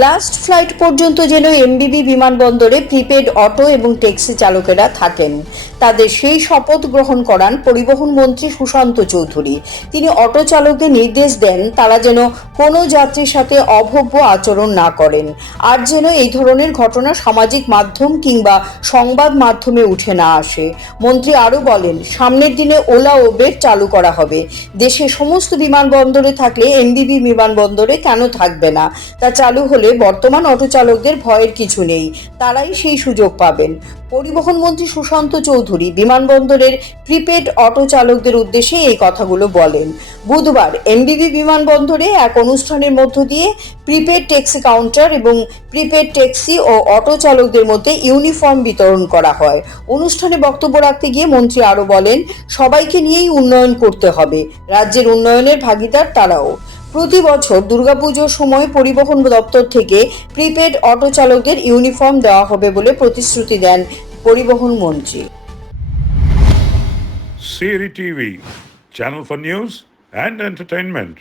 Last flight পর্যন্ত যেন এমবিবি বিমানবন্দরে প্রিপেড অটো এবং ট্যাক্সি চালকেরা থাকেন, তাদের সেই শপথ গ্রহণ করান পরিবহন মন্ত্রী সুশান্ত চৌধুরী। তিনি অটো চালকদের নির্দেশ দেন তারা যেন কোনো যাত্রীর সাথে অভব্য আচরণ না করেন, আর যেন এই ধরনের ঘটনা সামাজিক মাধ্যম কিংবা সংবাদ মাধ্যমে উঠে না আসে। মন্ত্রী আরও বলেন, সামনের দিনে ওলা উবের চালু করা হবে। দেশে সমস্ত বিমানবন্দরে থাকলে এমবিবি বিমানবন্দরে কেন থাকবে না? তা চালু হলে বর্তমান অটো চালকদের ভয়ের কিছু নেই, তারাই সেই সুযোগ পাবেন। পরিবহন মন্ত্রী সুশান্ত চৌধুরী বিমানবন্দরের প্রিপেড অটো চালকদের উদ্দেশ্যে এই কথাগুলো বলেন। বুধবার এমবিবি বিমানবন্দরে এক অনুষ্ঠানের মধ্য দিয়ে প্রিপেড ট্যাক্সি কাউন্টার এবং প্রিপেড ট্যাক্সি ও অটো চালকদের মধ্যে ইউনিফর্ম বিতরণ করা হয়। অনুষ্ঠানে বক্তব্য রাখতে গিয়ে মন্ত্রী আরও বলেন, সবাইকে নিয়েই উন্নয়ন করতে হবে, রাজ্যের উন্নয়নের ভাগিদার তারাও। প্রতি বছর দুর্গাপুজোর সময় পরিবহন দপ্তর থেকে প্রিপেড অটো চালকদের ইউনিফর্ম দেওয়া হবে বলে প্রতিশ্রুতি দেন পরিবহন মন্ত্রী। CRI TV, channel for news and entertainment.